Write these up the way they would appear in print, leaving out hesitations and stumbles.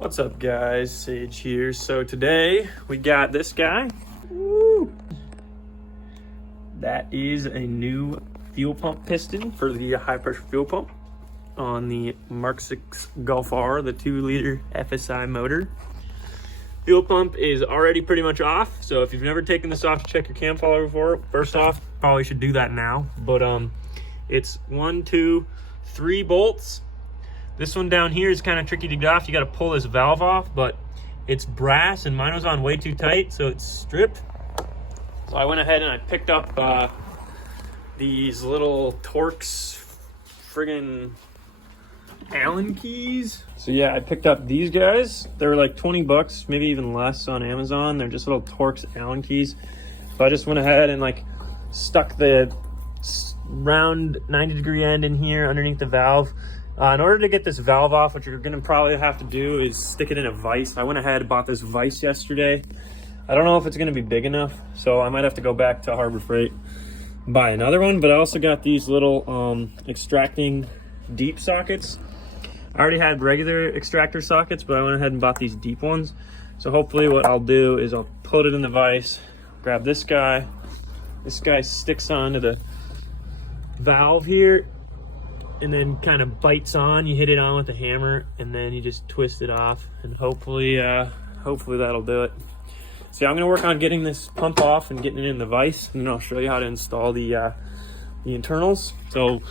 What's up guys, Sage here. So today we got this guy. Woo! That is a new fuel pump piston for the high pressure fuel pump on the Mk6 golfr, the 2-liter FSI motor. Fuel pump is already pretty much off, so if you've never taken this off to check your cam follower before, first off, probably should do that now. But it's 1, 2, 3 bolts. This one down here is kind of tricky to get off. You got to pull this valve off, but it's brass and mine was on way too tight, so it's stripped. So I went ahead and I picked up these little Torx friggin' Allen keys. So yeah, I picked up these guys. They were like 20 bucks, maybe even less on Amazon. They're just little Torx Allen keys. So I just went ahead and like stuck the round 90-degree end in here underneath the valve. In order to get this valve off, what you're gonna probably have to do is stick it in a vise. I went ahead and bought this vise yesterday. I don't know if it's gonna be big enough, so I might have to go back to Harbor Freight and buy another one. But I also got these little extracting deep sockets. I already had regular extractor sockets, but I went ahead and bought these deep ones. So hopefully what I'll do is I'll put it in the vise, grab this guy. This guy sticks onto the valve here and then kind of bites on. You hit it on with a hammer and then you just twist it off, and hopefully that'll do it. So I'm gonna work on getting this pump off and getting it in the vise, and then I'll show you how to install the internals. So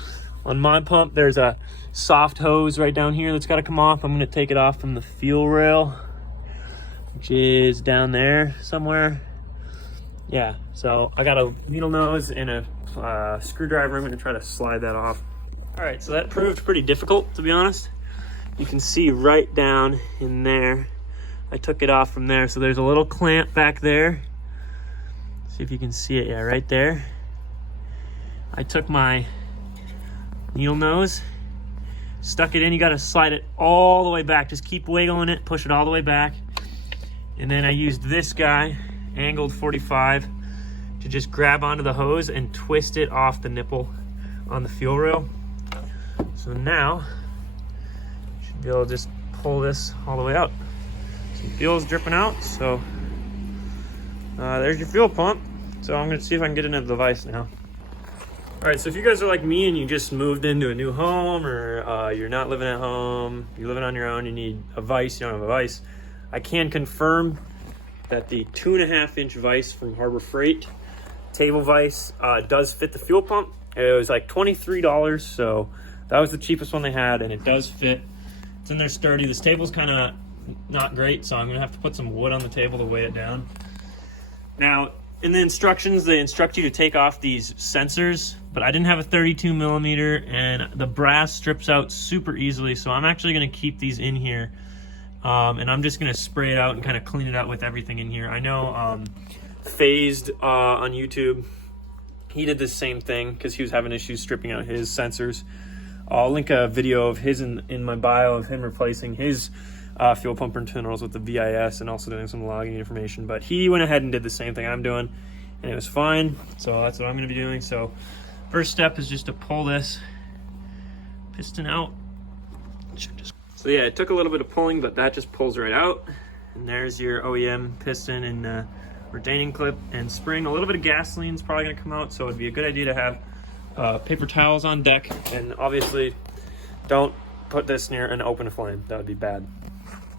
on my pump, there's a soft hose right down here that's got to come off. I'm going to take it off from the fuel rail, which is down there somewhere. Yeah, so I got a needle nose and a screwdriver. I'm going to try to slide that off. All right, so that proved pretty difficult, to be honest. You can see right down in there. I took it off from there. So there's a little clamp back there. See if you can see it. Yeah, right there. I took my needle nose, stuck it in. You got to slide it all the way back. Just keep wiggling it, push it all the way back. And then I used this guy, angled 45, to just grab onto the hose and twist it off the nipple on the fuel rail. So now you should be able to just pull this all the way out. Some fuel's dripping out, so there's your fuel pump. So I'm gonna see if I can get into the vise now. All right, so if you guys are like me and you just moved into a new home, or you're not living at home, you're living on your own, you need a vise, you don't have a vise, I can confirm that the 2.5-inch vise from Harbor Freight, table vise, does fit the fuel pump. It was like $23, so that was the cheapest one they had, and it does fit. It's in there sturdy. This table's kind of not great, so I'm gonna have to put some wood on the table to weigh it down. Now, in the instructions, they instruct you to take off these sensors, but I didn't have a 32 millimeter, and the brass strips out super easily, so I'm actually gonna keep these in here, and I'm just gonna spray it out and kind of clean it out with everything in here. I know Phased on YouTube, he did the same thing because he was having issues stripping out his sensors. I'll link a video of his in my bio of him replacing his fuel pump internals with the VIS and also doing some logging information. But he went ahead and did the same thing I'm doing, and it was fine. So that's what I'm going to be doing. So first step is just to pull this piston out. So yeah, it took a little bit of pulling, but that just pulls right out. And there's your OEM piston and retaining clip and spring. A little bit of gasoline is probably going to come out, so it'd be a good idea to have paper towels on deck. And obviously don't put this near an open flame. That would be bad.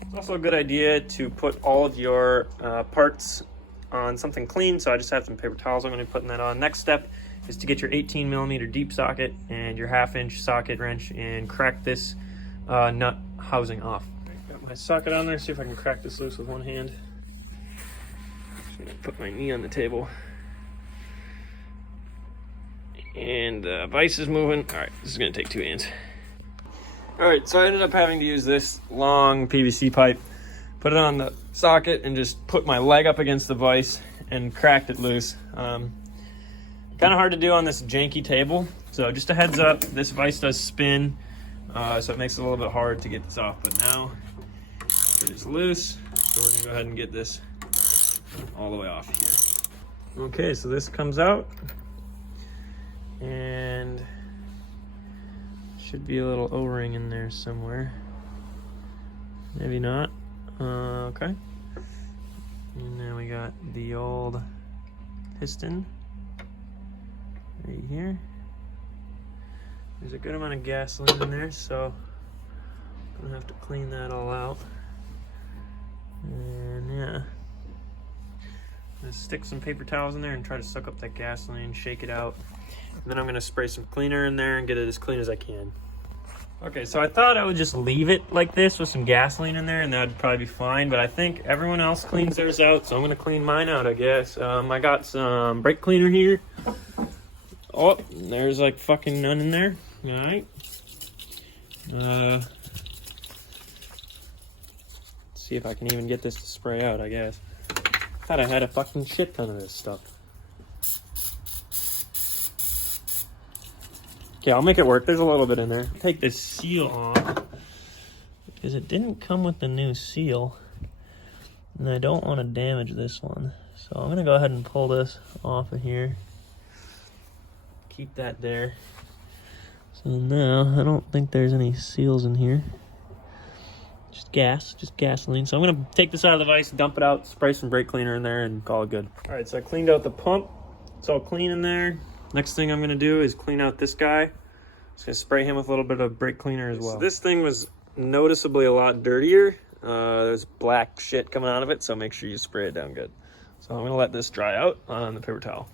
It's also a good idea to put all of your parts on something clean, so I just have some paper towels. I'm going to be putting that on. Next step is to get your 18 millimeter deep socket and your 1/2-inch socket wrench and crack this nut housing off. Got my socket on there, see if I can crack this loose with one hand. Just going to put my knee on the table. And the vise is moving. All right, this is going to take 2 hands. All right, so I ended up having to use this long PVC pipe, put it on the socket, and just put my leg up against the vise and cracked it loose. Kind of hard to do on this janky table. So just a heads up, this vise does spin, so it makes it a little bit hard to get this off. But now it is loose, so we're gonna go ahead and get this all the way off here. Okay, so this comes out, and should be a little O-ring in there somewhere. Maybe not. Okay. And then we got the old piston right here. There's a good amount of gasoline in there, so I'm gonna have to clean that all out. And yeah, I'm gonna stick some paper towels in there and try to suck up that gasoline, shake it out. And then I'm gonna spray some cleaner in there and get it as clean as I can. Okay, so I thought I would just leave it like this with some gasoline in there and that'd probably be fine, but I think everyone else cleans theirs out, so I'm gonna clean mine out, I guess. I got some brake cleaner here. Oh, there's like fucking none in there. All right. Let's see if I can even get this to spray out, I guess. I thought I had a fucking shit ton of this stuff. Okay, I'll make it work. There's a little bit in there. Take this seal off because it didn't come with the new seal. And I don't want to damage this one. So I'm going to go ahead and pull this off of here. Keep that there. So now, I don't think there's any seals in here. Just gasoline. So I'm gonna take this out of the vise, dump it out, spray some brake cleaner in there, and call it good. All right, so I cleaned out the pump. It's all clean in there. Next thing I'm gonna do is clean out this guy. Just gonna spray him with a little bit of brake cleaner as well. So this thing was noticeably a lot dirtier. There's black shit coming out of it, so make sure you spray it down good. So I'm gonna let this dry out on the paper towel.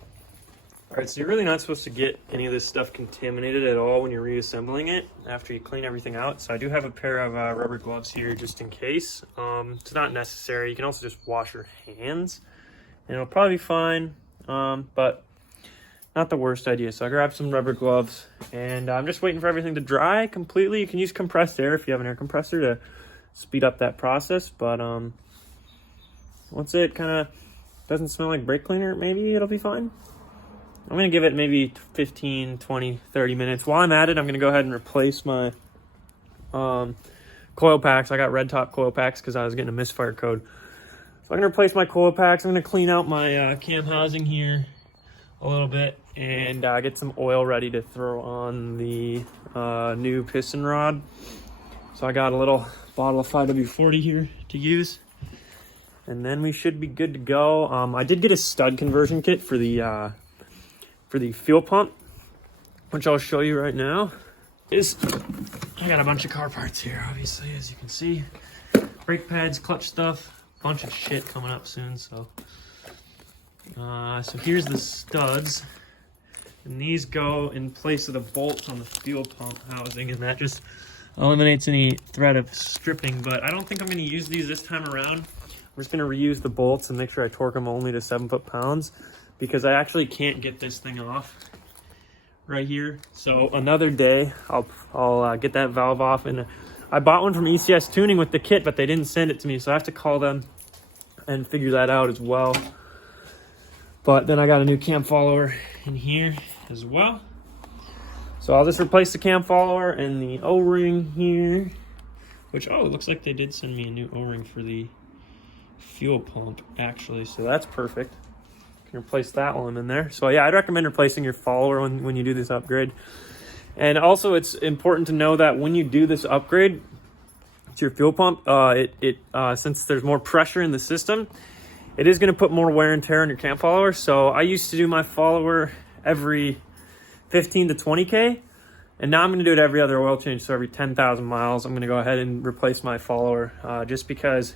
All right, so you're really not supposed to get any of this stuff contaminated at all when you're reassembling it after you clean everything out. So I do have a pair of rubber gloves here just in case. It's not necessary. You can also just wash your hands and it'll probably be fine, but not the worst idea. So I grabbed some rubber gloves and I'm just waiting for everything to dry completely. You can use compressed air if you have an air compressor to speed up that process, but once it kind of doesn't smell like brake cleaner, maybe it'll be fine. I'm going to give it maybe 15, 20, 30 minutes. While I'm at it, I'm going to go ahead and replace my coil packs. I got red top coil packs because I was getting a misfire code. So I'm going to replace my coil packs. I'm going to clean out my cam housing here a little bit and get some oil ready to throw on the new piston rod. So I got a little bottle of 5W40 here to use. And then we should be good to go. I did get a stud conversion kit for the fuel pump, which I'll show you right now. I got a bunch of car parts here, obviously, as you can see. Brake pads, clutch stuff, bunch of shit coming up soon, so. So here's the studs. And these go in place of the bolts on the fuel pump housing, and that just eliminates any threat of stripping, but I don't think I'm gonna use these this time around. I'm just gonna reuse the bolts and make sure I torque them only to 7 foot-pounds, because I actually can't get this thing off right here. So another day, I'll get that valve off. And I bought one from ECS Tuning with the kit, but they didn't send it to me, so I have to call them and figure that out as well. But then I got a new cam follower in here as well. So I'll just replace the cam follower and the O-ring here, which, oh, it looks like they did send me a new O-ring for the fuel pump, actually, so that's perfect. Can replace that while I'm in there. So yeah, I'd recommend replacing your follower when you do this upgrade. And also, it's important to know that when you do this upgrade to your fuel pump, since there's more pressure in the system, it is going to put more wear and tear on your cam follower. So I used to do my follower every 15 to 20K, and now I'm going to do it every other oil change. So every 10,000 miles, I'm going to go ahead and replace my follower, just because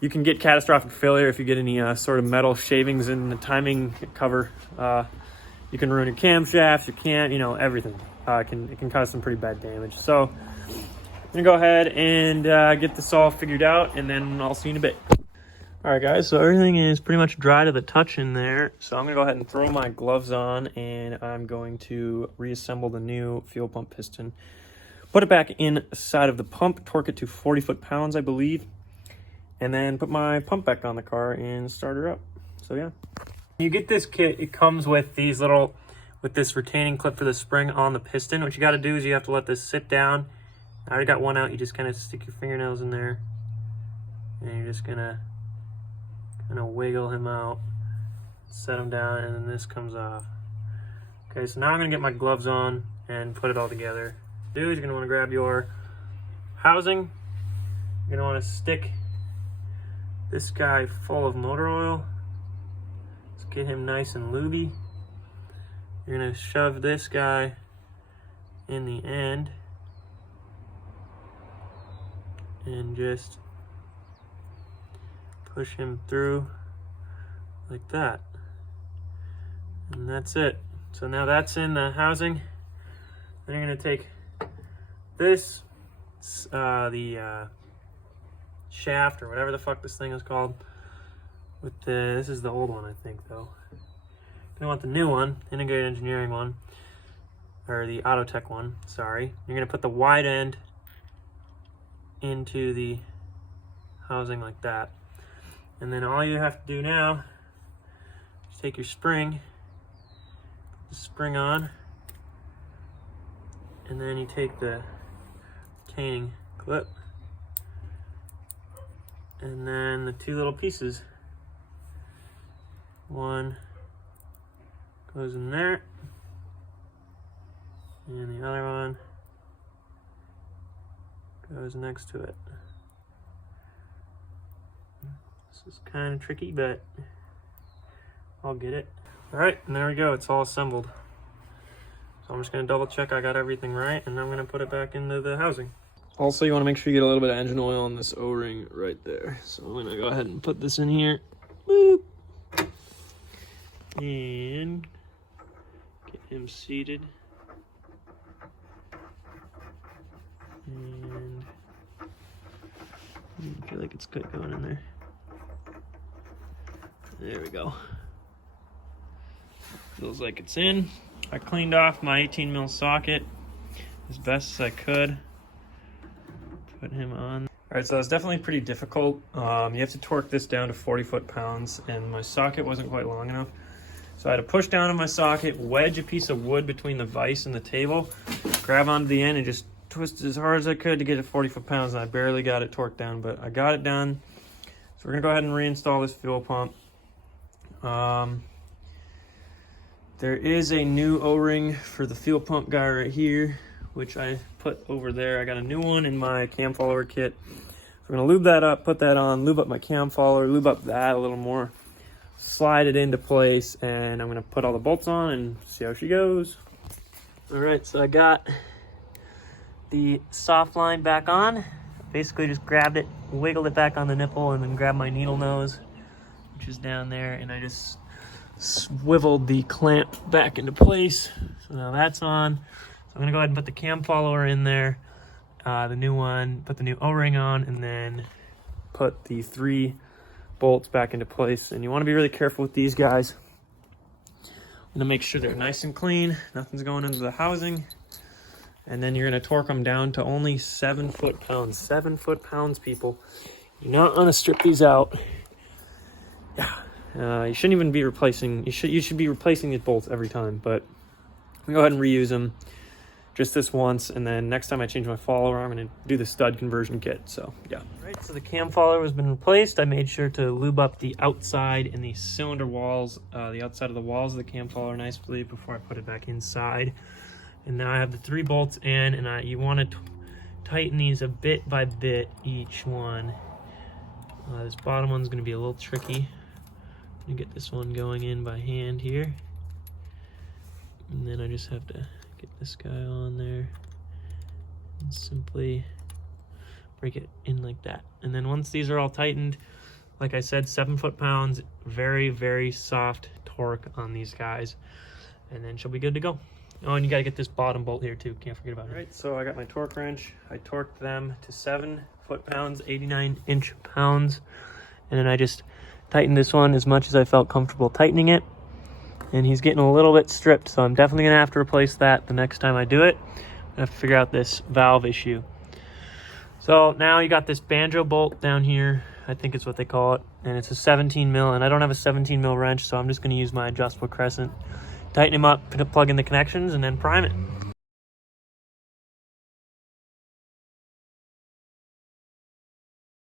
you can get catastrophic failure if you get any sort of metal shavings in the timing cover. You can ruin your camshafts, everything. It can cause some pretty bad damage. So I'm gonna go ahead and get this all figured out, and then I'll see you in a bit. All right, guys, so everything is pretty much dry to the touch in there. So I'm gonna go ahead and throw my gloves on, and I'm going to reassemble the new fuel pump piston. Put it back inside of the pump, torque it to 40 foot-pounds, I believe. And then put my pump back on the car and start her up. So yeah. You get this kit, it comes with this retaining clip for the spring on the piston. What you gotta do is you have to let this sit down. I already got one out. You just kind of stick your fingernails in there. And you're just gonna kind of wiggle him out, set him down, and then this comes off. Okay, so now I'm gonna get my gloves on and put it all together. You're gonna wanna grab your housing. You're gonna wanna stick this guy full of motor oil. Let's get him nice and lubey. You're gonna shove this guy in the end and just push him through like that. And that's it. So now that's in the housing. Then you're gonna take this, the shaft or whatever the fuck this thing is called. With this is the old one, I think, though. You want the new one, integrated engineering one, or the Autotech one. Sorry. You're gonna put the wide end into the housing like that, and then all you have to do now is take your spring, put the spring on, and then you take the retaining clip, and then the two little pieces. One goes in there, and the other one goes next to it. This is kind of tricky, but I'll get it. All right, and there we go. It's all assembled. So I'm just gonna double check I got everything right, and I'm gonna put it back into the housing. Also, you wanna make sure you get a little bit of engine oil on this O-ring right there. So I'm gonna go ahead and put this in here. Boop. And get him seated. And I feel like it's good going in there. There we go. Feels like it's in. I cleaned off my 18 mil socket as best as I could. Put him on. All right, so it's definitely pretty difficult. You have to torque this down to 40 foot-pounds, and my socket wasn't quite long enough. So I had to push down on my socket, wedge a piece of wood between the vise and the table, grab onto the end, and just twist as hard as I could to get it 40 foot-pounds, and I barely got it torqued down, but I got it done. So we're gonna go ahead and reinstall this fuel pump. There is a new O-ring for the fuel pump guy right here, which I put over there. I got a new one in my cam follower kit. So I'm gonna lube that up, put that on, lube up my cam follower, lube up that a little more, slide it into place, and I'm gonna put all the bolts on and see how she goes. All right, so I got the soft line back on. Basically just grabbed it, wiggled it back on the nipple, and then grabbed my needle nose, which is down there, and I just swiveled the clamp back into place. So now that's on. So I'm gonna go ahead and put the cam follower in there, the new one, put the new O-ring on, and then put the 3 bolts back into place. And you wanna be really careful with these guys. I'm gonna make sure they're nice and clean, nothing's going into the housing. And then you're gonna torque them down to only 7 foot-pounds. 7 foot-pounds, people. You're not gonna strip these out. Yeah. You shouldn't even be replacing, you should be replacing these bolts every time, but I'm gonna go ahead and reuse them just this once, and then next time I change my follower, I'm gonna do the stud conversion kit, so yeah. Right, so the cam follower has been replaced. I made sure to lube up the outside and the cylinder walls, the outside of the walls of the cam follower nicely before I put it back inside. And now I have the 3 bolts in, and you wanna tighten these a bit by bit, each one. This bottom one's gonna be a little tricky. I'm gonna get this one going in by hand here. And then I just have to get this guy on there and simply break it in like that. And then once these are all tightened, like I said, 7 foot-pounds, very, very soft torque on these guys. And then she'll be good to go. Oh, and you gotta get this bottom bolt here too, can't forget about it. All right, so I got my torque wrench. I torqued them to 7 foot-pounds, 89 inch-pounds. And then I just tightened this one as much as I felt comfortable tightening it. And he's getting a little bit stripped, so I'm definitely gonna have to replace that the next time I do it. I have to figure out this valve issue. So now you got this banjo bolt down here, I think it's what they call it, and it's a 17 mil, and I don't have a 17 mil wrench, so I'm just gonna use my adjustable crescent, tighten him up, plug in the connections, and then prime it.